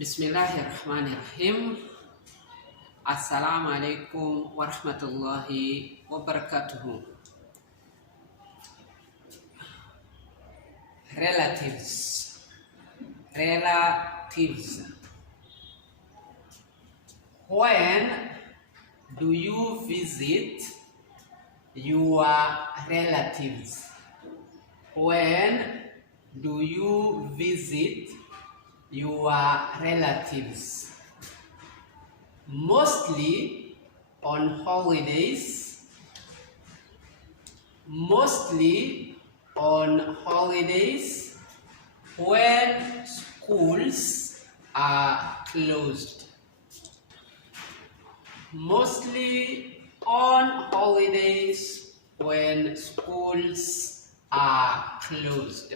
Bismillahirrahmanirrahim. Assalamu alaikum wa rahmatullahi wa barakatuhu. Relatives. Relatives. When do you visit your relatives? When do you visit your relatives? Mostly on holidays. Mostly on holidays when schools are closed. Mostly on holidays when schools are closed.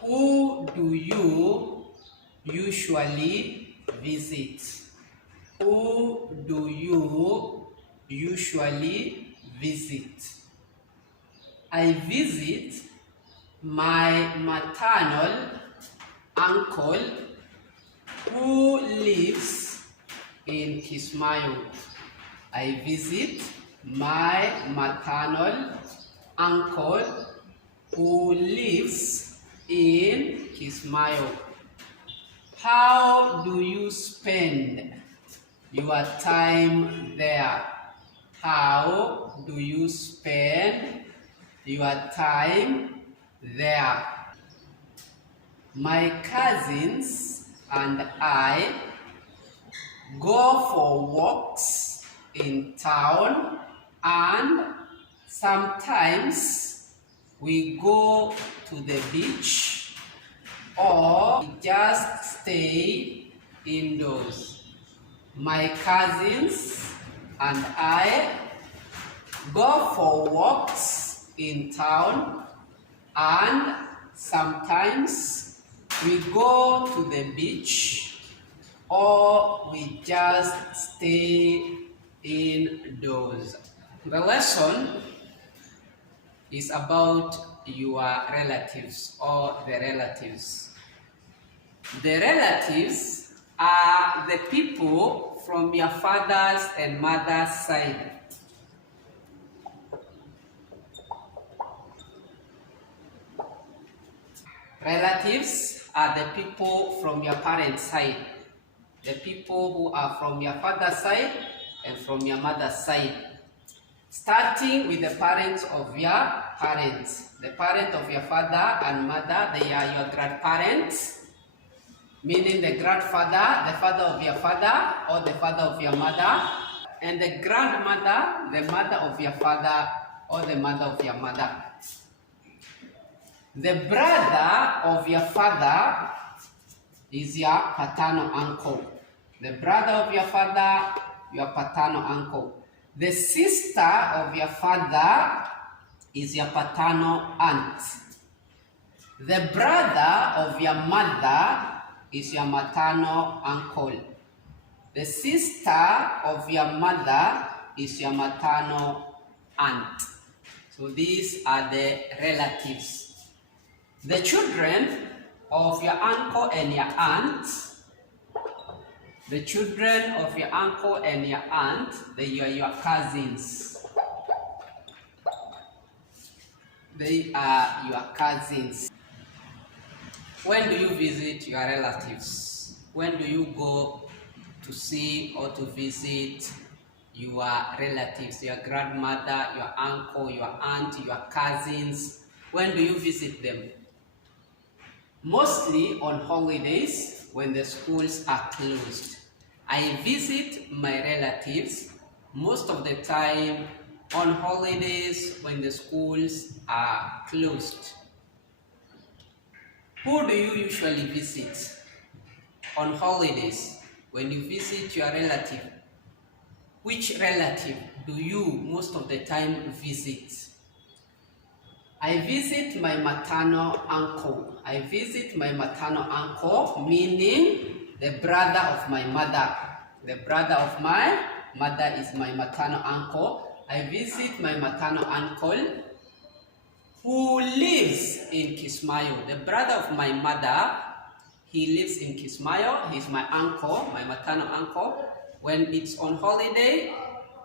Who do you usually visit? Who do you usually visit? I visit my maternal uncle who lives in Kismayo. I visit my maternal uncle who lives in Kismayo. How do you spend your time there? How do you spend your time there? My cousins and I go for walks in town, and sometimes we go to the beach or just stay indoors. My cousins and I go for walks in town, and sometimes we go to the beach or we just stay indoors. The lesson is about your relatives or the relatives. The relatives are the people from your father's and mother's side. Relatives are the people from your parents' side. The people who are from your father's side and from your mother's side. Starting with the parents of your parents. The parent of your father and mother, they are your grandparents, meaning the grandfather, the father of your father or the father of your mother, and the grandmother, the mother of your father or the mother of your mother. The brother of your father is your paternal uncle. The brother of your father, your paternal uncle. The sister of your father is your paternal aunt. The brother of your mother is your maternal uncle. The sister of your mother is your maternal aunt. So these are the relatives. The children of your uncle and your aunt, the children of your uncle and your aunt, they are your cousins. They are your cousins. When do you visit your relatives? When do you go to see or to visit your relatives, your grandmother, your uncle, your aunt, your cousins? When do you visit them? Mostly on holidays when the schools are closed. I visit my relatives most of the time on holidays when the schools are closed. Who do you usually visit on holidays when you visit your relative? Which relative do you most of the time visit? I visit my maternal uncle. I visit my maternal uncle, meaning the brother of my mother. The brother of my mother is my maternal uncle. I visit my maternal uncle who lives in Kismayo. The brother of my mother, He lives in Kismayo. He's my uncle, my maternal uncle. When it's on holiday,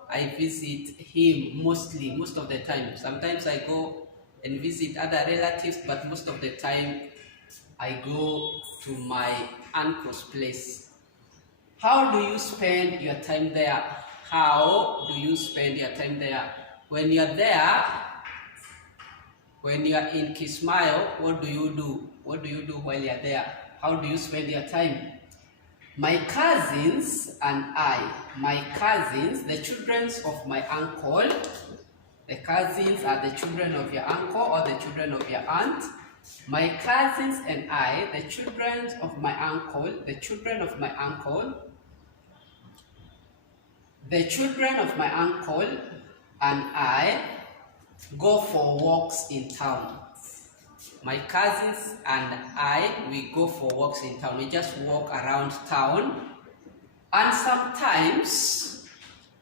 I visit him most of the time. Sometimes I go and visit other relatives, but most of the time I go to my uncle's place. How do you spend your time there? How do you spend your time there? When you're there, when you're in Kismayo, what do you do? What do you do while you're there? How do you spend your time? My cousins and I, my cousins, the children of my uncle, the cousins are the children of your uncle or the children of your aunt. My cousins and I, the children of my uncle, the children of my uncle, the children of my uncle and I go for walks in town. My cousins and I, we go for walks in town. We just walk around town. And sometimes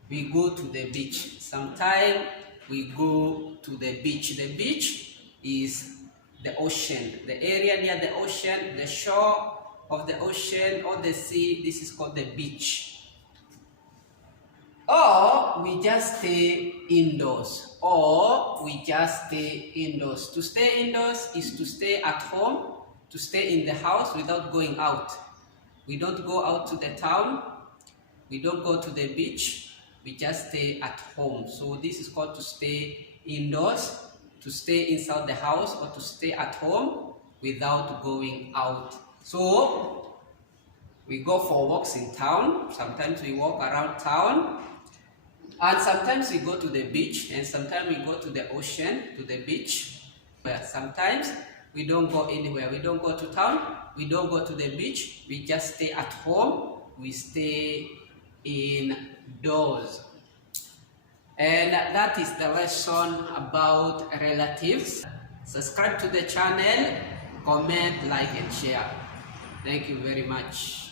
we go to the beach. Sometimes we go to the beach. The beach is the ocean. The area near the ocean, the shore of the ocean or the sea, this is called the beach. Or we just stay indoors. Or we just stay indoors. To stay indoors is to stay at home, to stay in the house without going out. We don't go out to the town. We don't go to the beach. We just stay at home. So this is called to stay indoors, to stay inside the house or to stay at home without going out. So we go for walks in town. Sometimes we walk around town. And sometimes we go to the beach, and sometimes we go to the ocean, to the beach. But sometimes we don't go anywhere. We don't go to town, we don't go to the beach, we just stay at home, we stay indoors. And that is the lesson about relatives. Subscribe to the channel, comment, like, and share. Thank you very much.